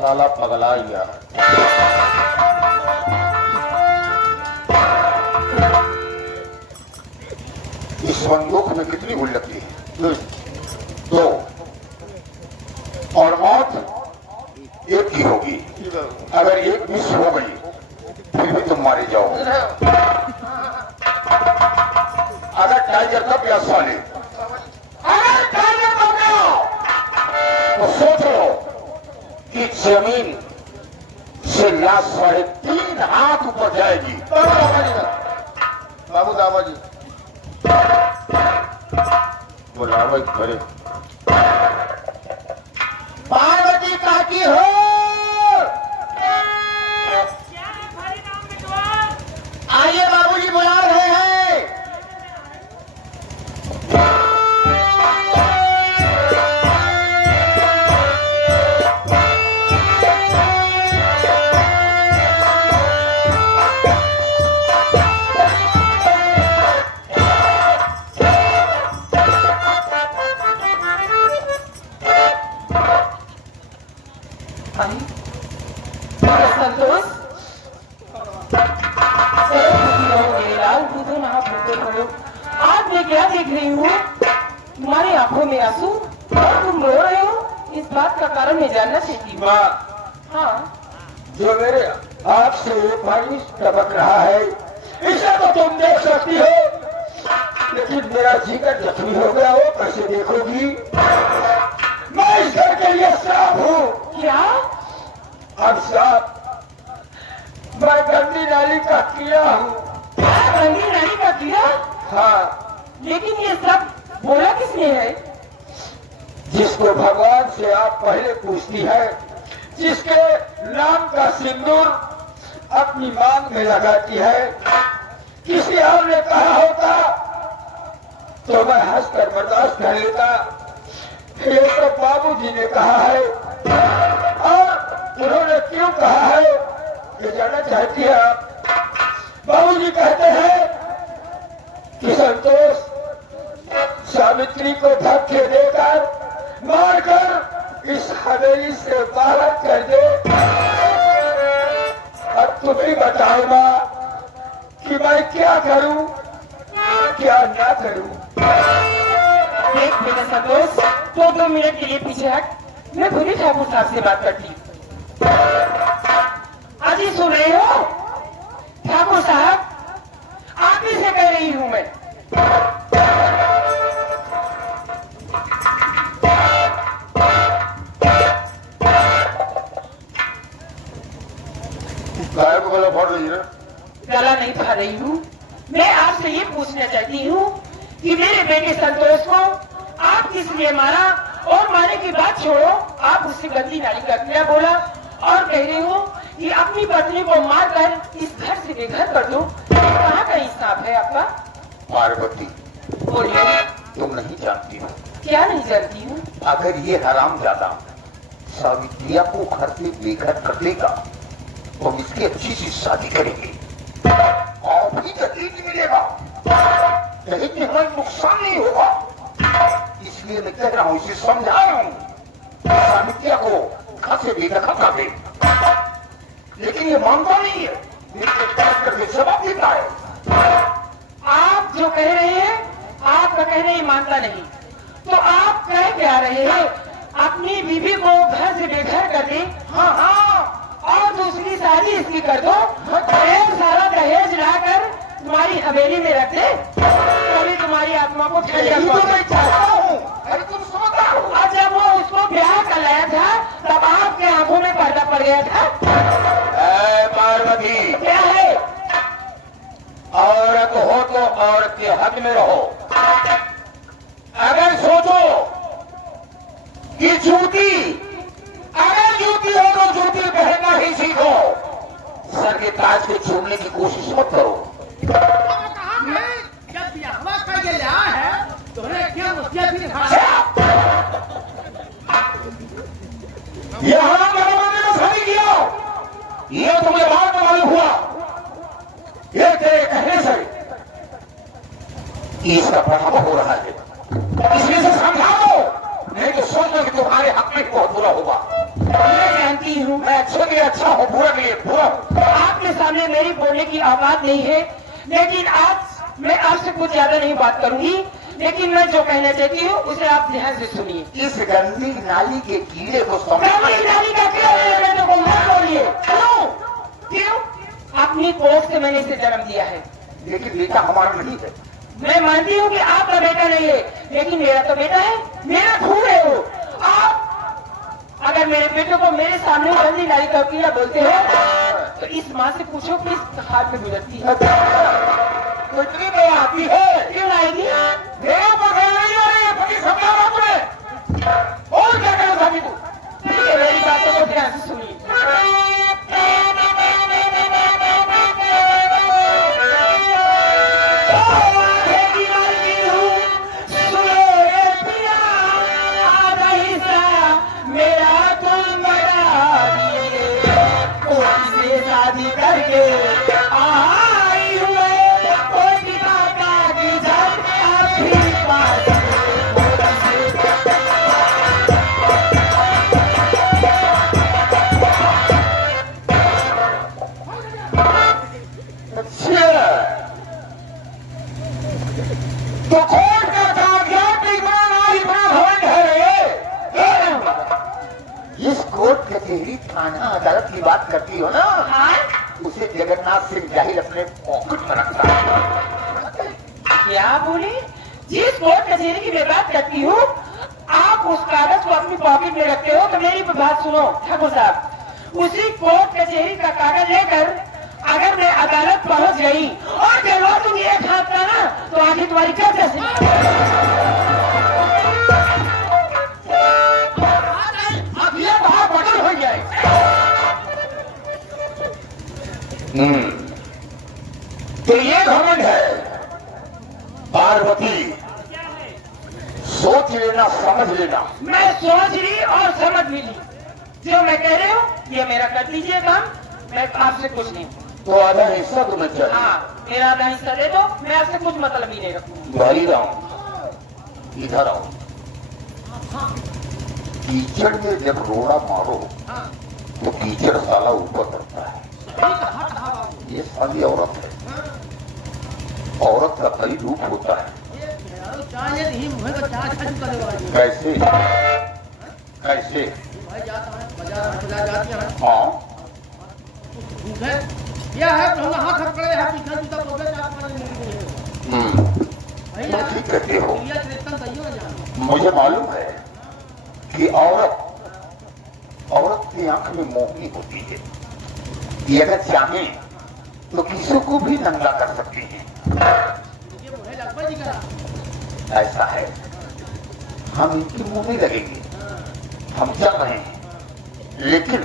साला पगला गया। इस बंदूक में कितनी गोली लगती है? 2 और मौत एक की होगी। अगर एक मिस हो गई फिर भी तुम मारे जाओगे। अगर टाइगर कप या साले, अगर टाइगर कप गया तो सोचो कि जमीन से लाश 3.5 हाथ ऊपर जाएगी। बाबू दावा जी बुलावा करे। पार्वती काकी हो, आइए बाबूजी बुला रहे हैं। संतोष आज मैं क्या देख रही हूँ? तुम्हारी आंखों में आंसू और तुम रो रहे हो। इस बात का कारण मैं जानना चाहती हूँ। हाँ, जो मेरे आँख से ये पानी टपक रहा है इसे तो तुम देख सकती हो, लेकिन मेरा जिगर जख्मी हो गया हो कैसे देखोगी? मैं इस घर के लिए श्राप हूँ। क्या? अब श्राप, मैं गंदी नाली का कीड़ा हूँ। गंदी नाली का कीड़ा? हाँ, लेकिन ये सब बोला किसने है? जिसको भगवान से आप पहले पूछती है, जिसके नाम का सिंदूर अपनी मांग में लगाती है, किसी और ने कहा होता तो मैं हंसकर बर्दाश्त कर लेता। ये तो बाबूजी ने कहा है, और उन्होंने क्यों कहा है ये जानना चाहती है आप? बाबूजी कहते हैं कि संतोष सावित्री को धक्के देकर मारकर इस हवेली से बाहर कर दे। अब तुम ही बताओ मां कि मैं क्या करूं क्या ना करूं। देख बेटा संतोष, तो 2 मिनट के लिए पीछे हट, मैं खुद ही ठाकुर साहब से बात करती हूँ। अजी सुन रहे हो? ठाकुर साहब, आप ही से कह रही हूँ मैं। गाय को गला फाड़ रही है। गला नहीं फाड़ रही हूँ, मैं आपसे ये पूछना चाहती हूँ कि मेरे बेटे संतोष को आप किस लिए मारा, और मारने की बात छोड़ो, आप उससे गंदी नाली का कीड़ा बोला और कह रहे हो कि अपनी पत्नी को मारकर इस घर से बेघर कर दो। कहाँ का इंसाफ है आपका? पार्वती, बोलिए। तुम नहीं जानती हो, क्या नहीं जानती हूँ? अगर ये हरामजादा सावित्रिया को घर से बेघर कर देगा तो हम इसकी अच्छी सी शादी करेंगे और भी दहेज मिलेगा। दहेज में हमारा नुकसान नहीं होगा, इसलिए मैं कह रहा हूं, इसे समझा रहा हूं सावित्रिया को घर से बेदखल कर दे, लेकिन ये मानता नहीं है, करके जवाब देता है। आप जो कह रहे हैं, आपका कहना ही मानता नहीं, तो आप कह क्या रहे हैं? अपनी बीवी को घर से बेघर कर दे, हाँ हाँ, और दूसरी शादी इसकी कर दो, ढेर सारा दहेज लाकर तुम्हारी हवेली में रख दे, तभी तुम्हारी आत्मा को ठंडक मैं चाहता हूँ। अरे तुम समझता हो? और जब वो उसको ब्याह कर लाया था तब आपके आंखों में पर्दा पड़ गया था। पार्वती, क्या है? औरत हो तो औरत के हक में रहो। अगर सोचो कि जूती, अगर जूती हो तो जूती पहनना ही सीखो, सर के ताज को छूने की कोशिश मत करो। ये हराम मैंने तो शादी किया, ये तुम्हें बाद में मालूम हुआ, ये तेरे कहने से इसका बढ़ावा हो रहा है, इसलिए से समझा दो, नहीं तो सोचो कि तुम्हारे हक में बहुत बुरा होगा। मैं जानती हूँ। मैं अच्छे के लिए अच्छा हूँ, बुरा के लिए बुरा हूँ। आपके सामने मेरी बोलने की औकात नहीं है, लेकिन आज मैं आपसे कुछ ज्यादा नहीं बात करूंगी, लेकिन मैं जो कहना चाहती हूँ उसे आप ध्यान से सुनिए। इस गंदी नाली के कीड़े को गंदी नाली का क्या है? बेटे को मत बोलिए। क्यों? अपनी कोख से मैंने इसे जन्म दिया है। लेकिन बेटा हमारा नहीं है। मैं मानती हूँ कि आपका बेटा नहीं है, लेकिन मेरा तो बेटा है, मेरा खून है वो। आप अगर मेरे बेटे को मेरे सामने गंदी नाली का कीड़ा बोलते हो तो इस माँ से पूछो कि इस हाल में गुजरती है। तो इतनी दया आती है, क्यों आएगी? मेरे ऊपर दया नहीं आ रही है, फकीर समझा रहा तुम्हें। और क्या करो भाभी तू? ठीक है, मेरी बातों को ध्यान से सुनिए। तो कोर्ट का कागजात इतना ना इतना घमंड है ये। इस कोर्ट कचहरी थाना अदालत की बात करती हो ना, हाँ? उसे जगन्नाथ सिंह जाहिल अपने पॉकेट में रखता है। क्या बोले? जिस कोर्ट कचहरी की मैं बात करती हूँ आप उस कागज को अपनी पॉकेट में रखते हो, तो मेरी बात सुनो ठाकुर साहब। उसी कोर्ट कचहरी का कागज लेकर अगर मैं अदालत पहुंच गई और जलवा दूंगी एक हाथ का ना, तो आगे तुम्हारी क्या कैसे? अब ये बात बदल हो जाए। तो ये घमंड है पार्वती, सोच लेना समझ लेना। मैं सोच ली और समझ भी ली। जो मैं कह रही हूँ ये मेरा कर दीजिए काम, मैं आपसे कुछ नहीं। तो आधा हिस्सा तुम्हें चाहिए। हाँ, मेरा आधा हिस्सा दे दो, मैं आपसे कुछ मतलब ही नहीं रखूंगा। भाई राम इधर आओ। कीचड़ में जब रोड़ा मारो तो कीचड़ साला ऊपर करता है। ये साली औरत है, औरत का कई रूप होता है। कैसे कैसे? हाँ क्या है तो हम हाथ पकड़े हैं पीछे जूता पकड़े तुम ठीक कहते हो। आप मुझे मालूम है कि औरत की आंख में मोहनी होती है। ये अगर चाहे तो किसी को भी नंगा कर सकती है। ऐसा है, हम इनके मुंह नहीं लगेंगे, हम चल रहे हैं, लेकिन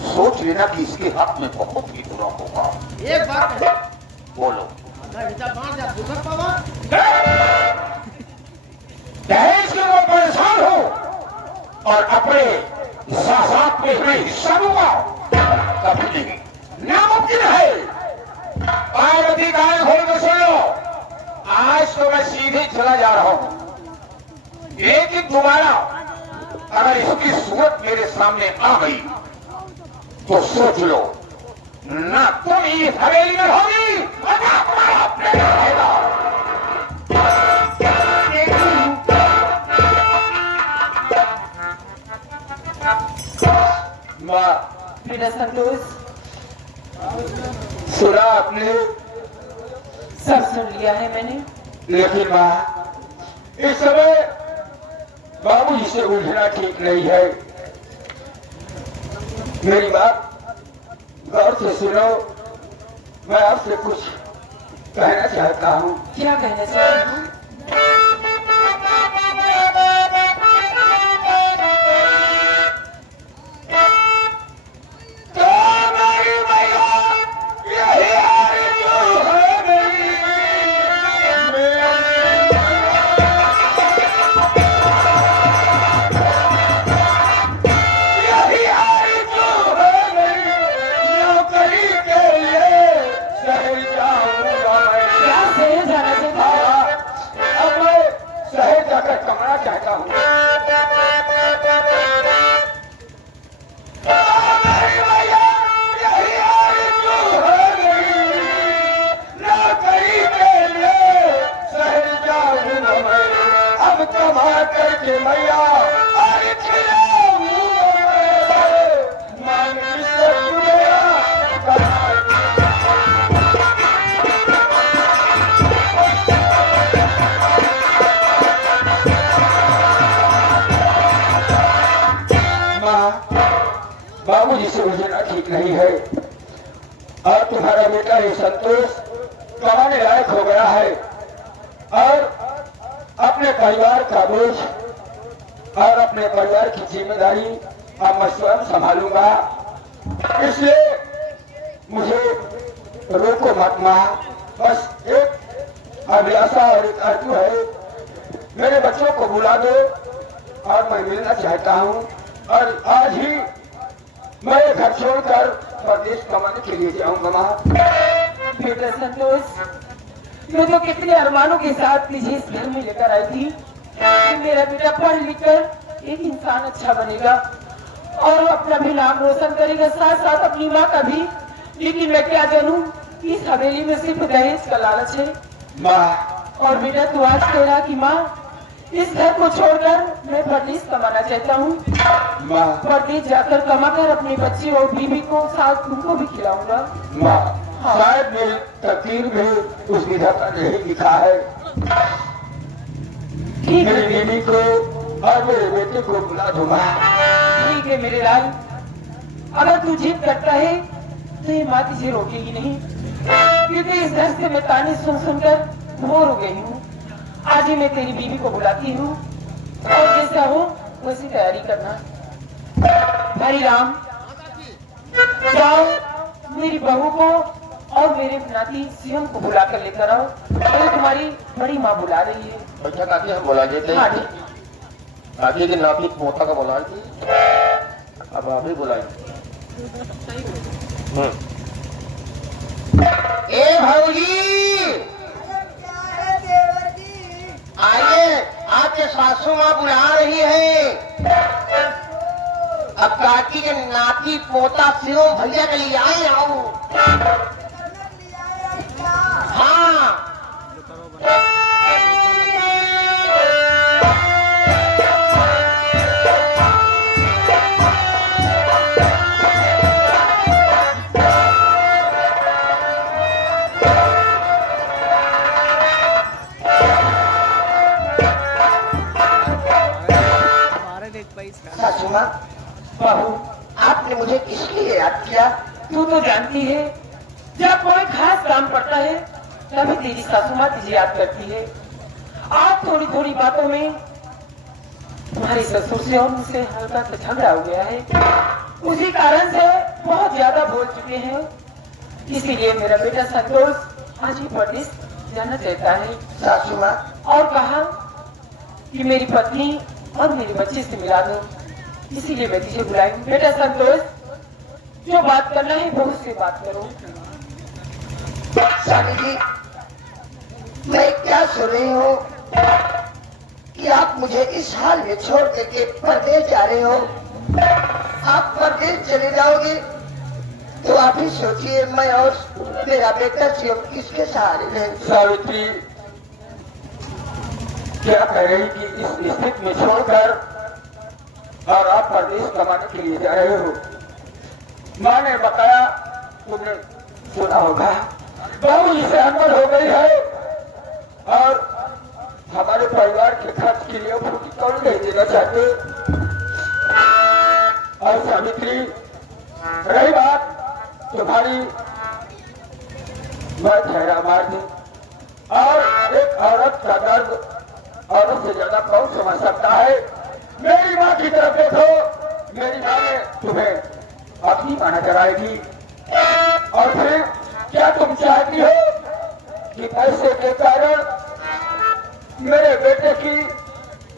सोच लेना कि इसके हक में बहुत ही बुरा होगा। एक बात है, बोलो। दहेज के वो परेशान हो और अपने साथ में हुए हिस्सा दूंगा, कभी नहीं, नामुमकिन है। पार्वती गाय खोल के सुन लो, आज तो मैं सीधे चला जा रहा हूं, लेकिन दोबारा अगर इसकी सूरत मेरे सामने आ गई तो सोच लो, ना तुम इस हवेली में होगी और ना तुम्हारा अपने रहेगा। माँ बेटा संतोष, सुना आपने? सब सुन लिया है मैंने। लेकिन माँ इस समय बाबूजी से उलझना ठीक नहीं है। मेरी बात गौर से सुनो, मैं आपसे कुछ कहना चाहता हूँ। क्या कहना चाहती हूँ? के मैया अरे खिला मुंह में मांग किससे पूरेगा माँ बाबूजी से उलझना ठीक नहीं है और तुम्हारा बेटा ये संतोष कमाने लायक हो गया है और अपने परिवार का बोझ और अपने परिवार की जिम्मेदारी अब मैं स्वयं संभालूंगा। इसलिए मुझे रोको मत मां, बस एक अभिलाषा और एक आरजू है, मेरे बच्चों को बुला दो और मैं मिलना चाहता हूँ और आज ही मैं घर छोड़कर प्रदेश कमाने के लिए जाऊंगा मां। बेटा संतोष, मैं तो कितने अरमानों के साथ तुझे इस घर में लेकर आई थी कि मेरा बेटा पढ़ लिख कर एक इंसान अच्छा बनेगा और अपना भी नाम रोशन करेगा, साथ साथ अपनी माँ का भी। लेकिन मैं क्या जानूं कि इस हवेली में सिर्फ दहेज का लालच है माँ और बेटा तू आज कह रहा कि माँ इस घर को छोड़कर मैं परदेश कमाना चाहता हूँ। माँ परदेश जाकर कमाकर अपने बच्चे और बीवी को साथ तुमको भी खिलाऊंगा। माँ शायद मेरी तकदीर में उस विधाता ने ही लिखा है। ठीक मेरी है, बीवी को और मेरे बेटे को बुला दो माँ। ठीक है मेरे लाल, अगर तू जिद करता है तो ये माँ तुझे रोकेगी नहीं, क्योंकि इस घर से मैं ताने सुन सुनकर बोर हो गई हूँ। आज ही मैं तेरी बीवी को बुलाती हूँ और जैसा हो वैसी तैयारी करना। हरि राम, जाओ मेरी बहू को और मेरे नाती शिवम को बुला कर लेकर आओ, तो तुम्हारी बड़ी माँ बुला रही है। अच्छा काकी हम बुला देते हाँ हैं। जी, काकी के नाती पोता का बुला दी, अब आप ही बुलाए। ए भाऊजी आइए, आपके सासू माँ बुला रही है। अब काकी के नाती पोता शिव भैया के लिए आए आओ। हाँ सासू माँ, बहू आपने मुझे किस लिए याद किया? तू तो जानती है जब कोई खास काम पड़ता है तभी तेरी सासू माँ तुझे याद करती है। आज थोड़ी थोड़ी बातों में तुम्हारे ससुर से और मुझसे हल्का सा झगड़ा हो गया है, उसी कारण से बहुत ज्यादा बोल चुके हैं। इसीलिए मेरा बेटा संतोष आज ही परदेश जाना चाहता है सासू माँ, और कहा कि मेरी पत्नी और मेरे बच्चे से मिला दो, इसीलिए मैं तुझे बुलाई। बेटा संतोष, जो बात करना है बहू से बात करो। स्वामी जी, मैं क्या सुन रही हूँ कि आप मुझे इस हाल में छोड़ करके परदेश जा रहे हो। आप परदेश चले जाओगे तो आप ही सोचिए, मैं और मेरा बेटा शिव किसके सहारे रहे। सावित्री क्या कह रही कि इस स्थिति में छोड़कर और आप परदेश कमाने के लिए जा रहे हो। माँ ने बताया, तुमने सुना होगा, बहू इसे अनबन हो गई है और हमारे परिवार के खर्च के लिए फूटी कौड़ी नहीं देना चाहते। और सावित्री, रही बात तुम्हारी, मैं ठहरा मार दी और एक औरत का दर्द औरत से ज्यादा कौन समझ सकता है। मेरी माँ की तरफ देखो, मेरी माँ ने तुम्हें अपनी माँ नजर आएगी और फिर क्या तुम चाहती हो कि पैसे के कारण मेरे बेटे की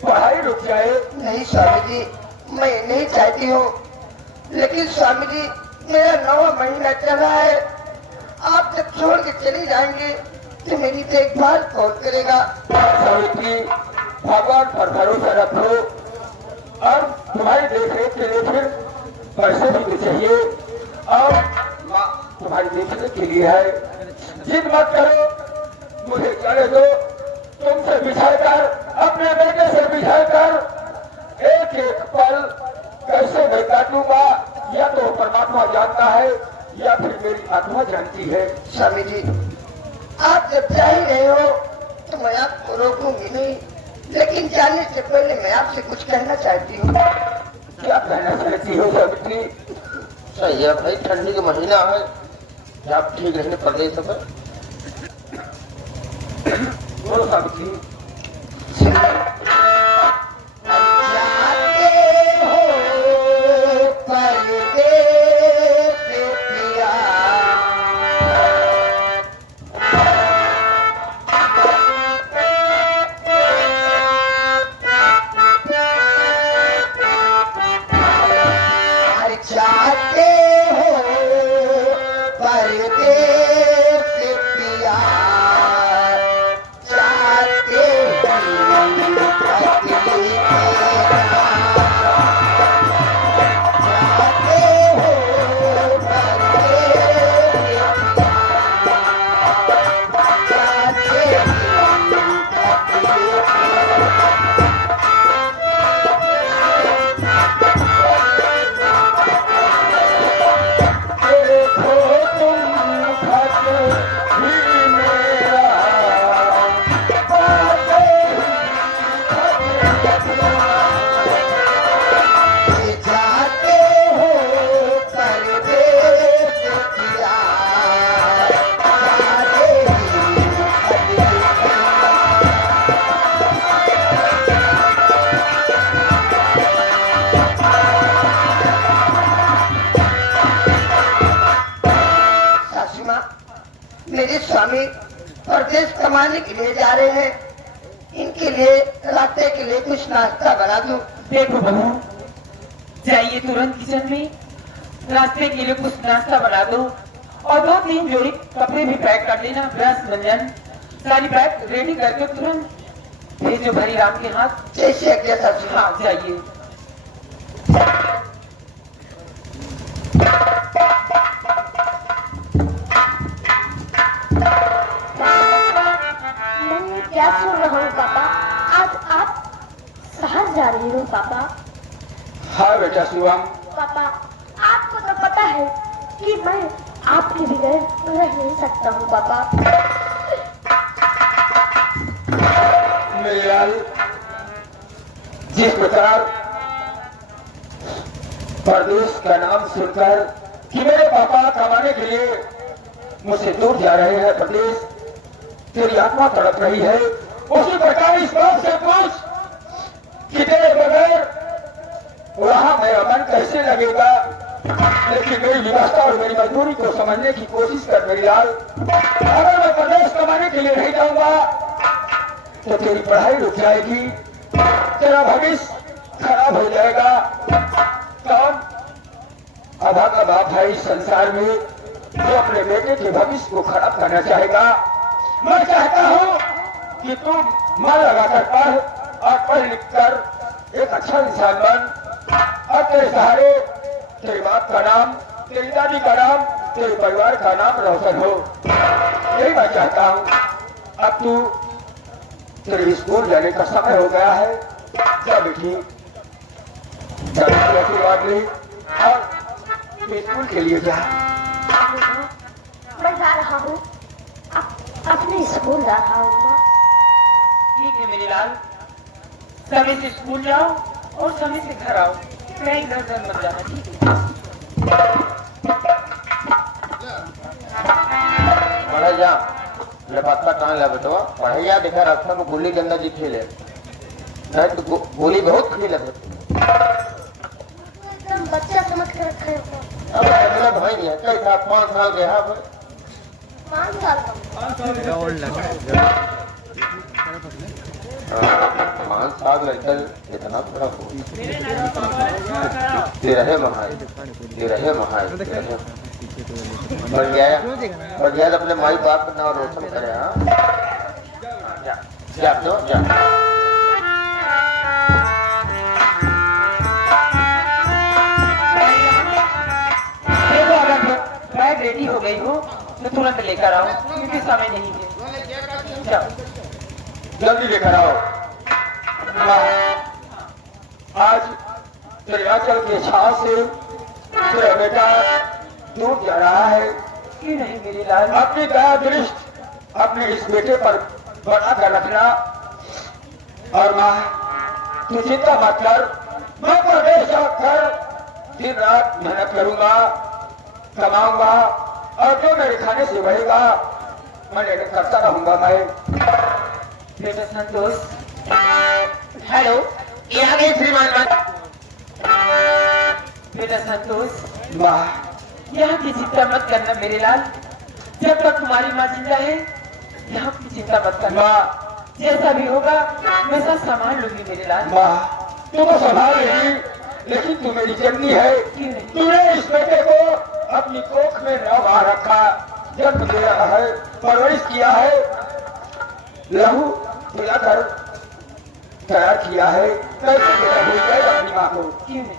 पढ़ाई रुक जाए? नहीं स्वामी जी, मैं नहीं चाहती हूँ, लेकिन स्वामी जी मेरा 9वां महीना चल रहा है। आप जब छोड़ के चली जाएंगे तो मेरी देखभाल कौन करेगा? सावित्री, भगवान पर भरोसा रखो और तुम्हारी देखरेख के लिए फिर पैसे भी तो चाहिए और माँ तुम्हारी देखरेख के लिए है। जिद मत करो, मुझे जाने दो। तुमसे बिछड़ कर, अपने बेटे से बिछड़ कर आत्मा जानती है। स्वामी जी, आप जब चाह ही रहे हो तो मैं आपको रोकूंगी नहीं, लेकिन जाने से पहले मैं आपसे कुछ कहना चाहती हूँ। क्या कहना चाहती हो सावित्री? सही है भाई, ठंडी का महीना है, आप ठीक रहने प्रदेश में। बोलो सावित्री। मेरे स्वामी परदेश कमाने के लिए जा रहे हैं, इनके लिए रास्ते के लिए कुछ नाश्ता बना दूं। देखो बहू, जाइए तुरंत किचन में, रास्ते के लिए कुछ नाश्ता बना दो और 2-3 जोड़ी कपड़े भी पैक कर लेना, ब्रश मंजन सारी पैक रेडी करके तुरंत भेजो भरी राम के हाथ। जैसे आज्ञा सासू। हाँ जाइए। मैं क्या सुन रहा हूँ पापा? आज आप शहर जा रही हो पापा? हाँ बेटा शिवम। पापा, आपको तो पता है कि मैं आपके बगैर रह नहीं सकता हूँ पापा। मेरे लाल, जिस प्रकार परदेश का नाम सुनकर कि मेरे पापा कमाने के लिए मुझसे दूर जा रहे हैं प्रदेश, तेरी आत्मा तड़प रही है, उसी प्रकार इस बात से पूछ कि तेरे बगैर वहां मेरा मन कैसे लगेगा। लेकिन मेरी व्यवस्था और मेरी मजबूरी को समझने की कोशिश कर मेरी लाल। अगर मैं प्रदेश कमाने के लिए नहीं जाऊंगा तो तेरी पढ़ाई रुक जाएगी, तेरा भविष्य खराब हो जाएगा। कौन अभागा बाप है इस संसार में जो अपने बेटे के भविष्य को खराब करना चाहेगा? मैं चाहता हूँ कि तू मन लगाकर पढ़ और पढ़ लिख कर एक अच्छा इंसान बन और तेरे सहारे तेरी बाप का नाम, तेरी दादी का नाम, तेरे परिवार का नाम रोशन हो, यही मैं चाहता हूँ। अब तू तेरे स्कूल जाने का समय हो गया है, जा बेटी, आशीर्वाद ले और स्कूल के लिए जा। मैं जा रहा हूँ, अपने स्कूल जा रहा हूँ माँ। ठीक है मेरे लाल, समय से स्कूल जाओ और समय से घर आओ, कहीं इधर उधर मत जाना, ठीक है? पढ़े जा, लपत्ता कहाँ ला बेटवा, पढ़े जा। देखा रास्ता में गुल्ली डंडा जी खेले, नहीं तो गोली बहुत खेले। एकदम बच्चा समझ कर रखे हो। अब मेरा भाई नहीं है, कई था 5 साल के यहाँ पर 5 साल का। 5 साल लड़का इतना बड़ा हो। तेरह महाय बढ़ गया अपने माई बाप का नाम रोशन करे। हाँ जा दो जा। देखो अगर बैग रेडी हो गई हो तो तुरंत लेकर आओ, क्योंकि समय नहीं है। जाओ जल्दी लेकर आओ। आज तेरे आंचल के छाव से तेरा बेटा दूर जा रहा है, क्यों नहीं मेरे लाल? अपनी दया दृष्टि अपने इस बेटे पर बना कर रखना। और माँ तू चिंता मत कर, मैं प्रदेश जाकर दिन रात मेहनत करूंगा, कमाऊंगा और जो मेरे खाने से बढ़ेगा मैं मेहनत करता रहूंगा। मैं बेटा संतोष, हेलो, यहाँ गए श्रीमान। बेटा संतोष, माँ यहाँ की चिंता मत करना मेरे लाल। जब तक तुम्हारी माँ जिंदा है यहाँ की चिंता मत करना। माँ जैसा भी होगा मैं सब संभाल लूंगी मेरे लाल। माँ तू तो संभाल लेगी, लेकिन तू मेरी जननी है। क्यों नहीं? तूने इस बेटे को अपनी कोख में न बाहर रखा, जन्म दिया है, परवरिश किया है, लहू पिलाकर तैयार किया है। कैसे बेटा भूल जाए अपनी माँ को? क्यों नहीं?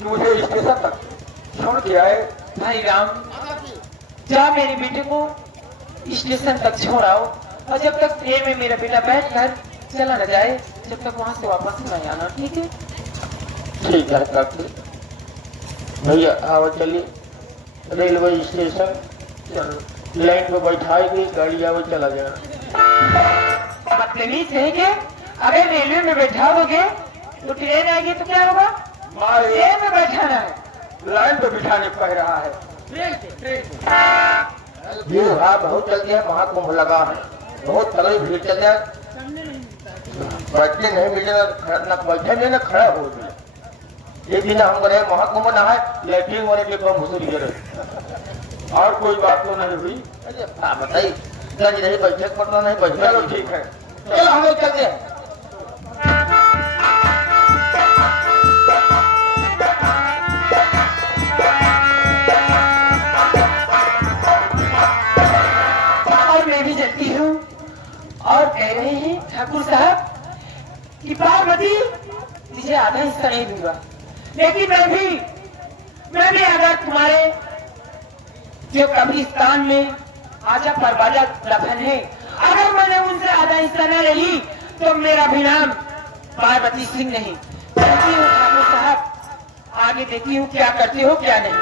मुझे स्टेशन तक छोड़ दिया है। भाई राम, जा मेरे बेटे को स्टेशन तक छोड़ आओ, और जब तक ट्रेन में मेरा बेटा बैठ कर चला न जाए, जब तक वहां से वापस नहीं आना, ठीक है? ठीक है काकी। भैया आओ चलिए रेलवे स्टेशन, चलो लाइन में बैठाएगी गाड़ी, आओ चला जाना। बदतमीज है कि अगर रेलवे में बैठा दोगे तो ट्रेन आएगी तो क्या होगा? ट्रेन में बैठाना है, लाइन पे बिठाने कह रहा है। ये हाँ बहुत जल्दी है, महाकुंभ लगा है, बहुत तगड़ी भीड़ चल जाए, बैठने नहीं मिले न बैठे नहीं न खड़ा हो गए। ये दिन हम गए महाकुंभ नहाए, लैट्रिन होने के कम घुसरी गिरे, और कोई बात तो नहीं हुई। बताइए गंज नहीं बैठे पटना नहीं बैठे। चलो ठीक है, चलो हम लोग चलते हैं। और कह रहे हैं ठाकुर साहब कि पार्वती तुझे आधा हिस्सा नहीं दूंगा, लेकिन मैं भी अगर तुम्हारे जो कब्रिस्तान में आजा परवाजा दफन है, अगर मैंने उनसे आधा हिस्सा न ले ली तो मेरा भी नाम पार्वती सिंह नहीं। चलती हूँ ठाकुर साहब, आगे देखती हूँ क्या करते हो क्या नहीं।